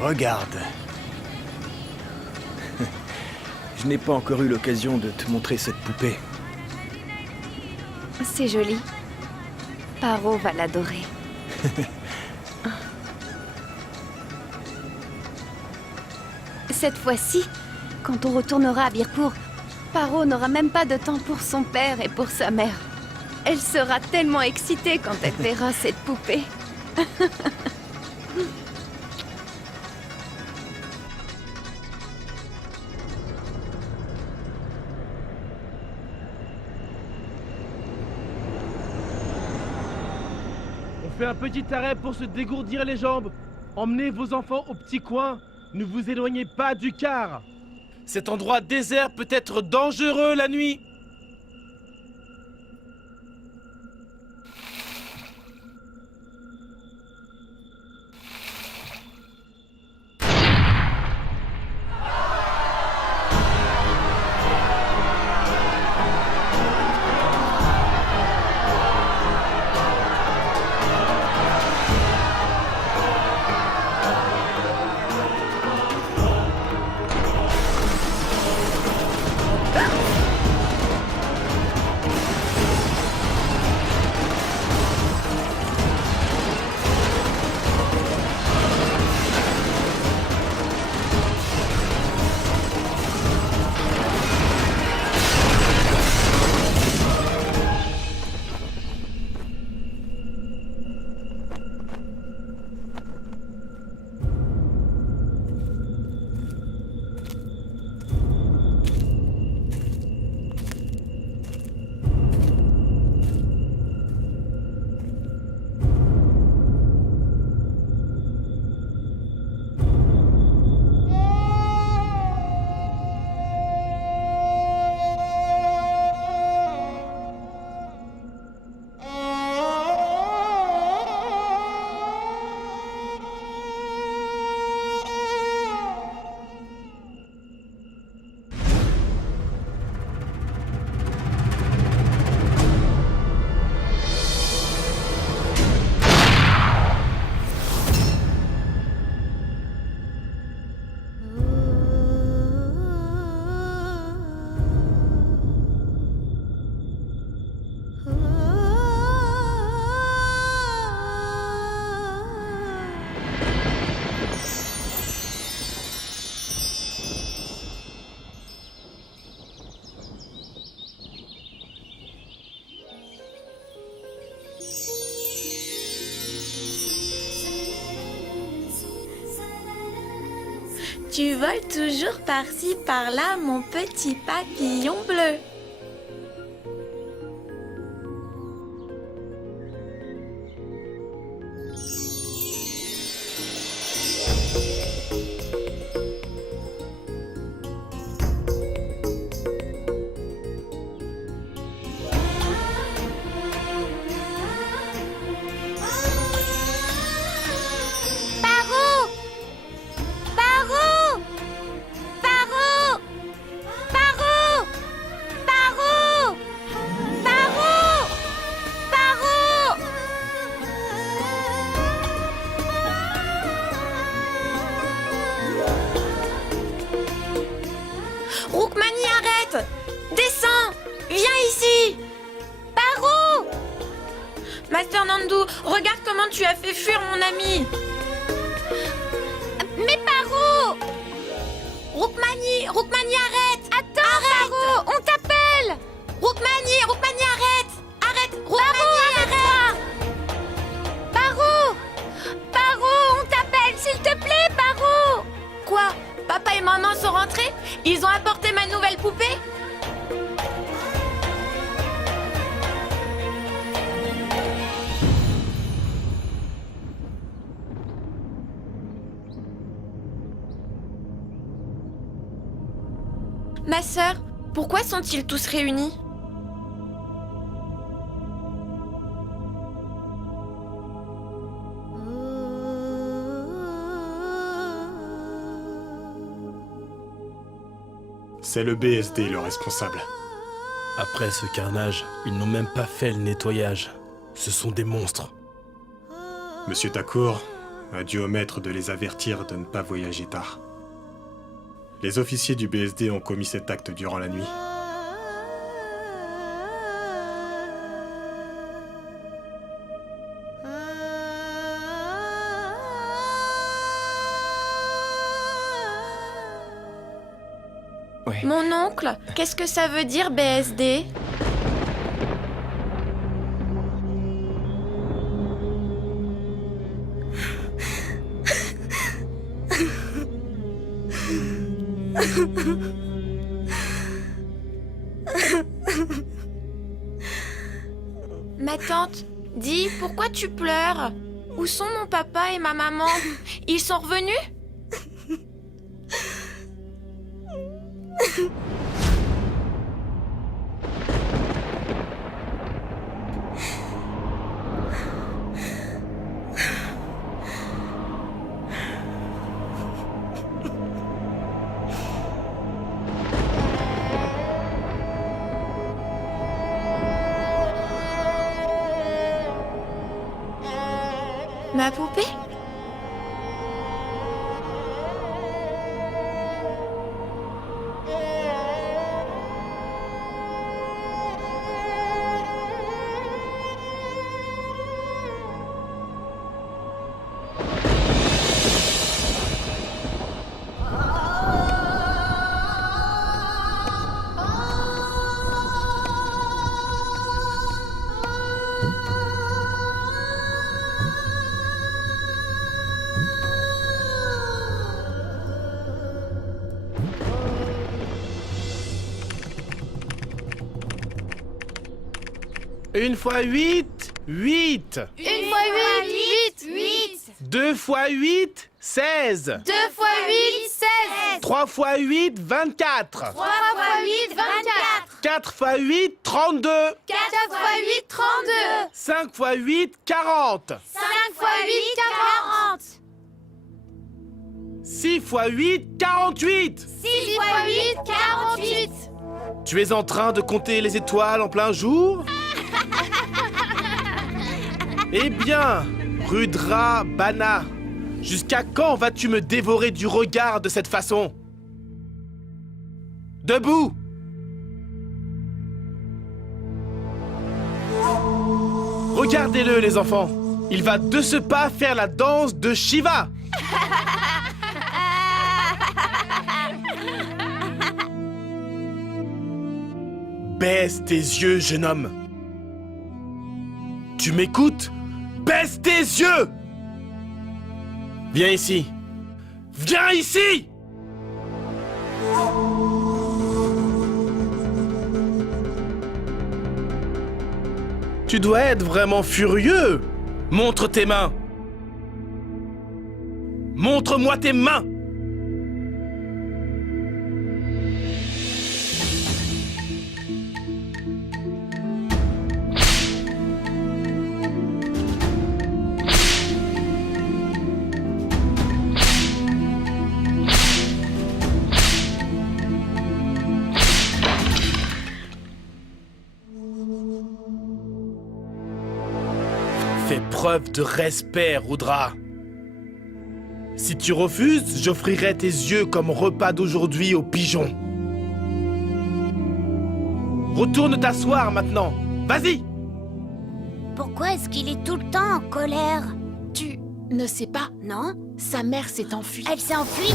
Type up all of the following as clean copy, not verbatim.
Regarde. Je n'ai pas encore eu l'occasion de te montrer cette poupée. C'est joli. Paro va l'adorer. Cette fois-ci, quand on retournera à Birkour, Paro n'aura même pas de temps pour son père et pour sa mère. Elle sera tellement excitée quand elle verra cette poupée. On fait un petit arrêt pour se dégourdir les jambes. Emmenez vos enfants au petit coin. Ne vous éloignez pas du car. Cet endroit désert peut être dangereux la nuit. Tu voles toujours par-ci, par-là, mon petit papillon bleu. Roukmani, arrête! Descends! Viens ici! Paro! Master Nandu, regarde comment tu as fait fuir mon ami! Mais Paro! Roukmani, arrête! Attends, arrête! Paro, on t'appelle! Roukmani, arrête! Arrête! Roukmani, arrête! Paro! On t'appelle, s'il te plaît, Paro! Quoi? Papa et maman sont rentrés? Ils ont apporté ma nouvelle poupée? Ma sœur, pourquoi sont-ils tous réunis? C'est le BSD le responsable. Après ce carnage, ils n'ont même pas fait le nettoyage. Ce sont des monstres. Monsieur Thakur, a dû omettre de les avertir de ne pas voyager tard. Les officiers du BSD ont commis cet acte durant la nuit. Ouais. Mon oncle, qu'est-ce que ça veut dire BSD? Ma tante, dis, pourquoi tu pleures? Où sont mon papa et ma maman? Ils sont revenus? Ma poupée? Une fois 8, 8. Une fois 8, 8. 2 fois 8, 16. 2 fois 8, 16. 3 fois 8, 24. 3 fois 8, 24. 4 fois 8, 32. 4 fois 8, 32. 5 fois 8, 40. 5 fois 8, 40. 6 fois 8, 48. 6 fois 8, 48. Tu es en train de compter les étoiles en plein jour? Eh bien, Rudra Bana, jusqu'à quand vas-tu me dévorer du regard de cette façon? Debout! Regardez-le, les enfants. Il va de ce pas faire la danse de Shiva. Baisse tes yeux, jeune homme. Tu m'écoutes? Baisse tes yeux! Viens ici. Viens ici! Tu dois être vraiment furieux. Montre tes mains. Montre-moi tes mains. Fais preuve de respect, Rudra. Si tu refuses, j'offrirai tes yeux comme repas d'aujourd'hui aux pigeons. Retourne t'asseoir maintenant. Vas-y! Pourquoi est-ce qu'il est tout le temps en colère? Tu ne sais pas, Non? sa mère s'est enfuie. Elle s'est enfuie?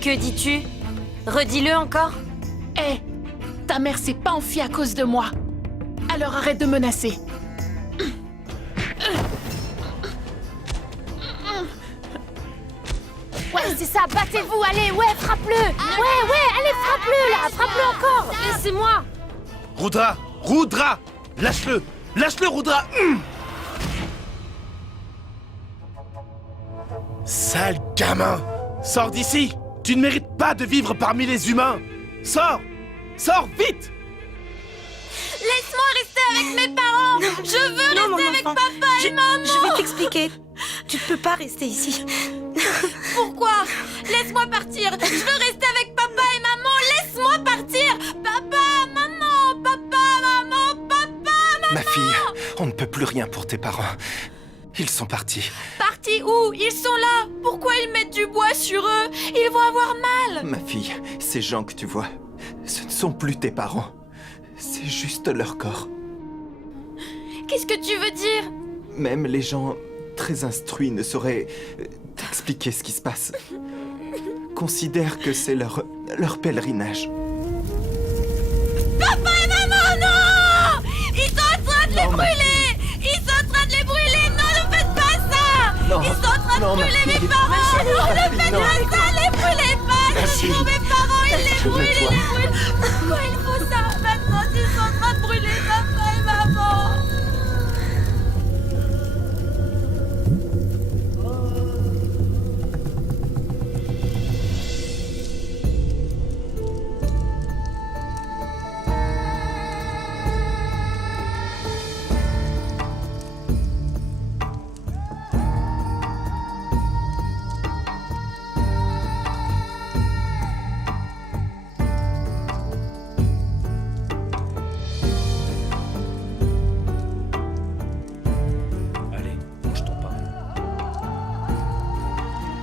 Que dis-tu? Redis-le encore. Hé, ta mère s'est pas enfuie à cause de moi. Alors arrête de menacer. Ouais, c'est ça, battez-vous, allez, ouais, frappe-le. Ouais, allez, frappe-le, là, frappe-le encore. Laissez-moi. Rudra! Rudra! Lâche-le! Lâche-le, Rudra! Sale gamin! Sors d'ici! Tu ne mérites pas de vivre parmi les humains! Sors! Sors, vite! Laisse-moi rester avec mes parents. Je veux rester avec papa et maman. Je vais t'expliquer. Tu peux pas rester ici. Pourquoi? Laisse-moi partir. Je veux rester avec papa et maman. Laisse-moi partir. Papa, maman, Ma fille, on ne peut plus rien pour tes parents. Ils sont partis. Partis où? Ils sont là. Pourquoi ils mettent du bois sur eux? Ils vont avoir mal. Ma fille, ces gens que tu vois, ce ne sont plus tes parents. C'est juste leur corps. Qu'est-ce que tu veux dire? Même les gens très instruits ne sauraient t'expliquer ce qui se passe. Considère que c'est leur pèlerinage. Papa et maman, non! Ils sont en train de les brûler! Ils sont en train de les brûler! Non, ne faites pas ça! Non, Ils sont en train de non, ma brûler mes fille. parents! Non, ne faites non. pas ça! Les brûlez pas! Ma Ce fille. sont mes parents! Ils les brûlent! Ils Calme-toi. les brûlent! Pourquoi ils font ça? Maintenant, ils sont en train de brûler papa et maman! Allez, mange ton pain.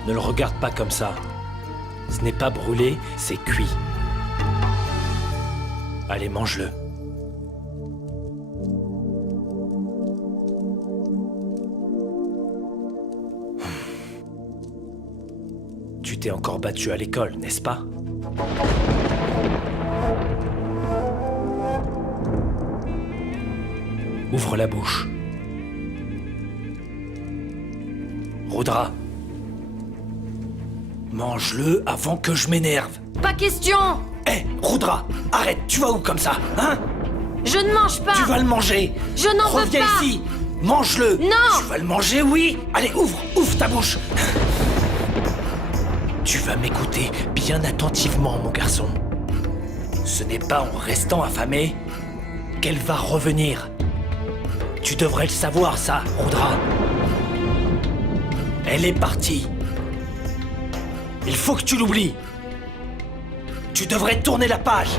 Ne le regarde pas comme ça. Ce n'est pas brûlé, c'est cuit. Allez, mange-le. Tu t'es encore battu à l'école, n'est-ce pas? Ouvre la bouche. Rudra. Mange-le avant que je m'énerve. Pas question! Hé, Rudra, arrête, tu vas où comme ça, hein? Je ne mange pas! Tu vas le manger. Je n'en veux Reviens pas! ici. Mange-le. Non! Tu vas le manger, oui. Allez, ouvre ta bouche. Tu vas m'écouter bien attentivement, mon garçon. Ce n'est pas en restant affamé qu'elle va revenir. Tu devrais le savoir, ça, Rudra. Elle est partie. Il faut que tu l'oublies. Tu devrais tourner la page.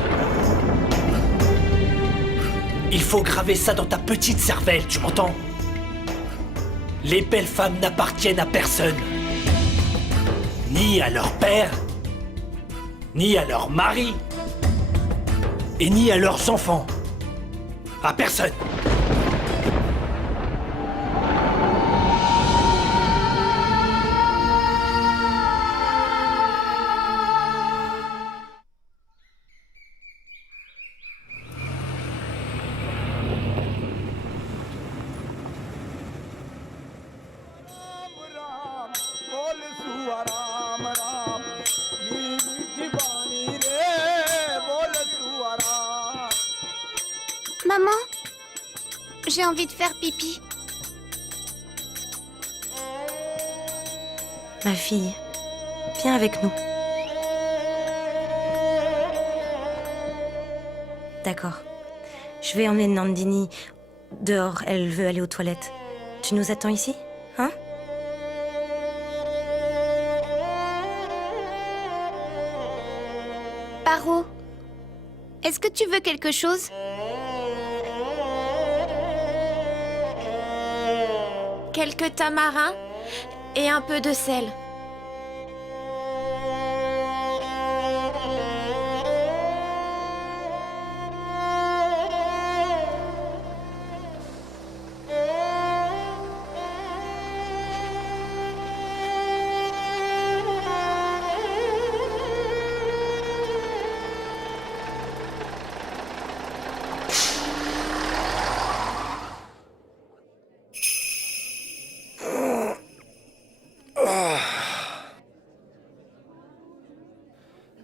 Il faut graver ça dans ta petite cervelle, tu m'entends? Les belles femmes n'appartiennent à personne. Ni à leur père, ni à leur mari, et ni à leurs enfants. À personne. Maman, j'ai envie de faire pipi. Ma fille, viens avec nous. D'accord. Je vais emmener Nandini dehors. Elle veut aller aux toilettes. Tu nous attends ici, hein? Paro, est-ce que tu veux quelque chose? Quelques tamarins et un peu de sel.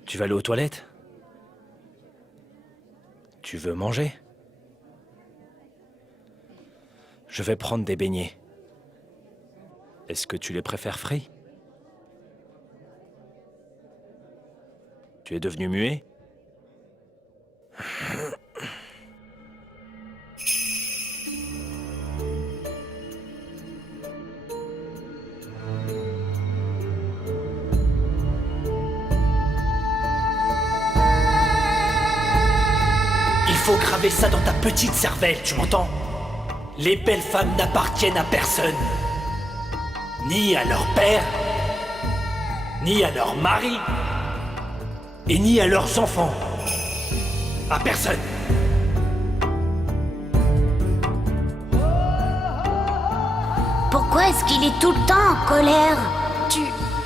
Tu vas aller aux toilettes? Tu veux manger? Je vais prendre des beignets. Est-ce que tu les préfères frits? Tu es devenu muet? graver ça dans ta petite cervelle, tu m'entends? Les belles femmes n'appartiennent à personne. Ni à leur père, ni à leur mari, et ni à leurs enfants. À personne. Pourquoi est-ce qu'il est tout le temps en colère? Tu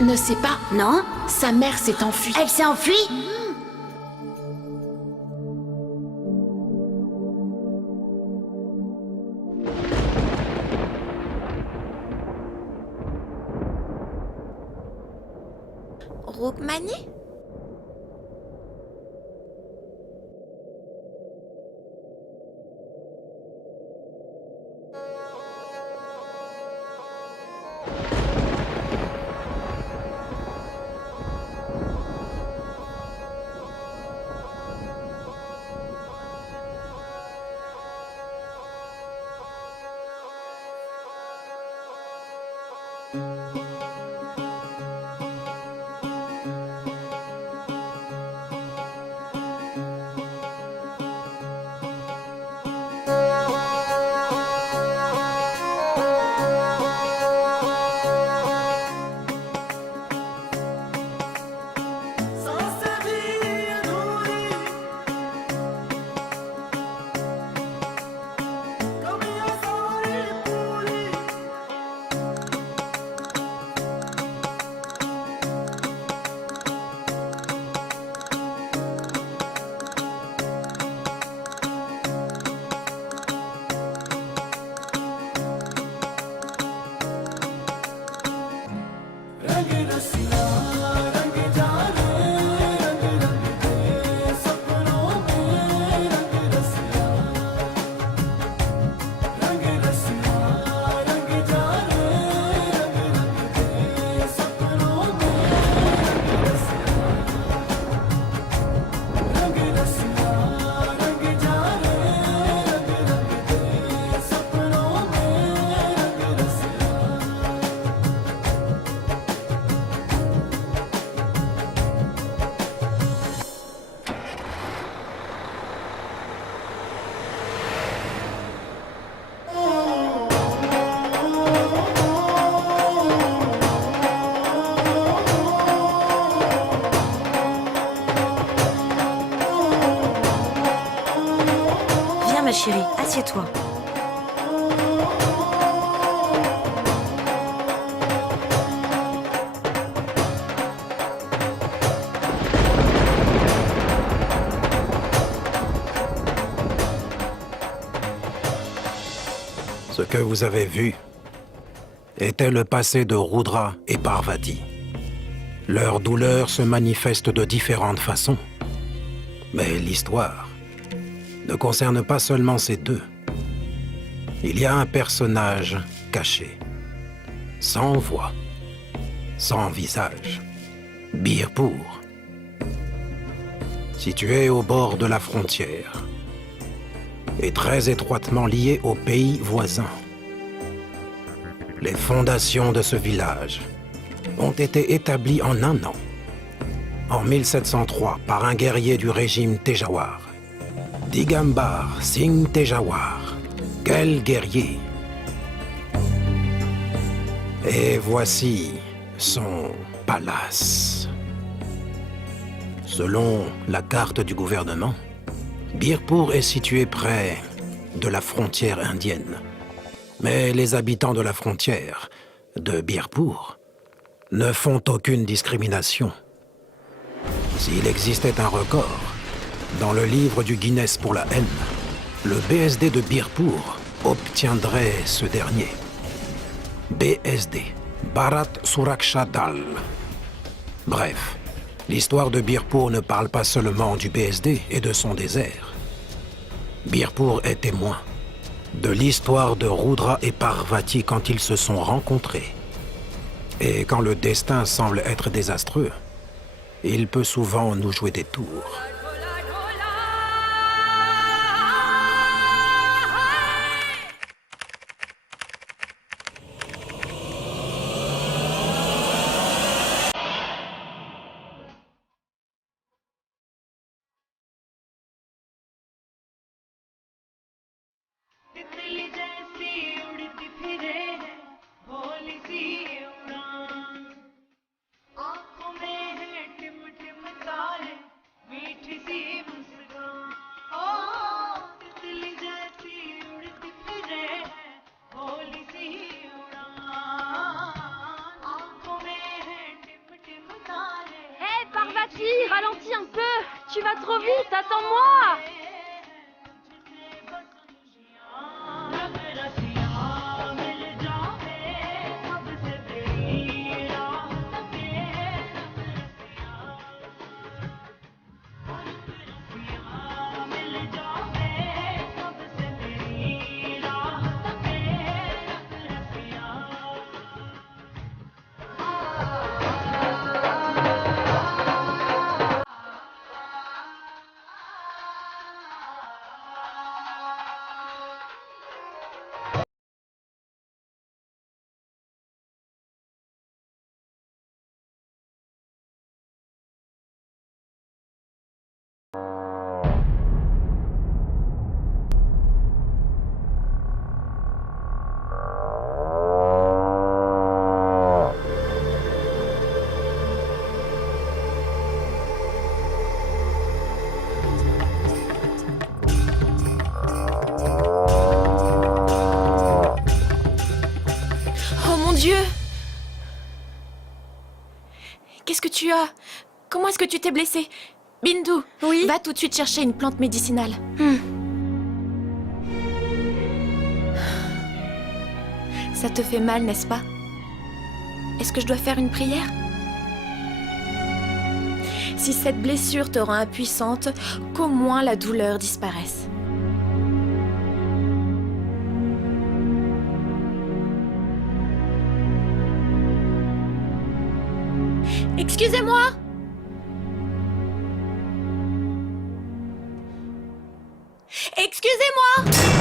ne sais pas? Non? Sa mère s'est enfuie. Elle s'est enfuie? Roukmani? Viens ma chérie, assieds-toi. Ce que vous avez vu était le passé de Rudra et Parvati. Leur douleur se manifeste de différentes façons. Mais l'histoire ne concerne pas seulement ces deux. Il y a un personnage caché, sans voix, sans visage, Birpur, situé au bord de la frontière et très étroitement lié aux pays voisins. Les fondations de ce village ont été établies en un an, en 1703, par un guerrier du régime Tejawar, Digambar Singh Tejawar. Quel guerrier! Et voici son palace. Selon la carte du gouvernement, Birpur est situé près de la frontière indienne. Mais les habitants de la frontière de Birpur ne font aucune discrimination. S'il existait un record, dans le livre du Guinness pour la haine, le BSD de Birpur obtiendrait ce dernier. BSD, Bharat Suraksha Dal. Bref, l'histoire de Birpur ne parle pas seulement du BSD et de son désert. Birpur est témoin de l'histoire de Rudra et Parvati quand ils se sont rencontrés. Et quand le destin semble être désastreux, il peut souvent nous jouer des tours. Tu vas trop vite, attends-moi! Oh mon Dieu! Qu'est-ce que tu as? Comment est-ce que tu t'es blessée? Bindu, Oui? va tout de suite chercher une plante médicinale. Ça te fait mal, n'est-ce pas? Est-ce que je dois faire une prière? Si cette blessure te rend impuissante, qu'au moins la douleur disparaisse. Excusez-moi! Excusez-moi!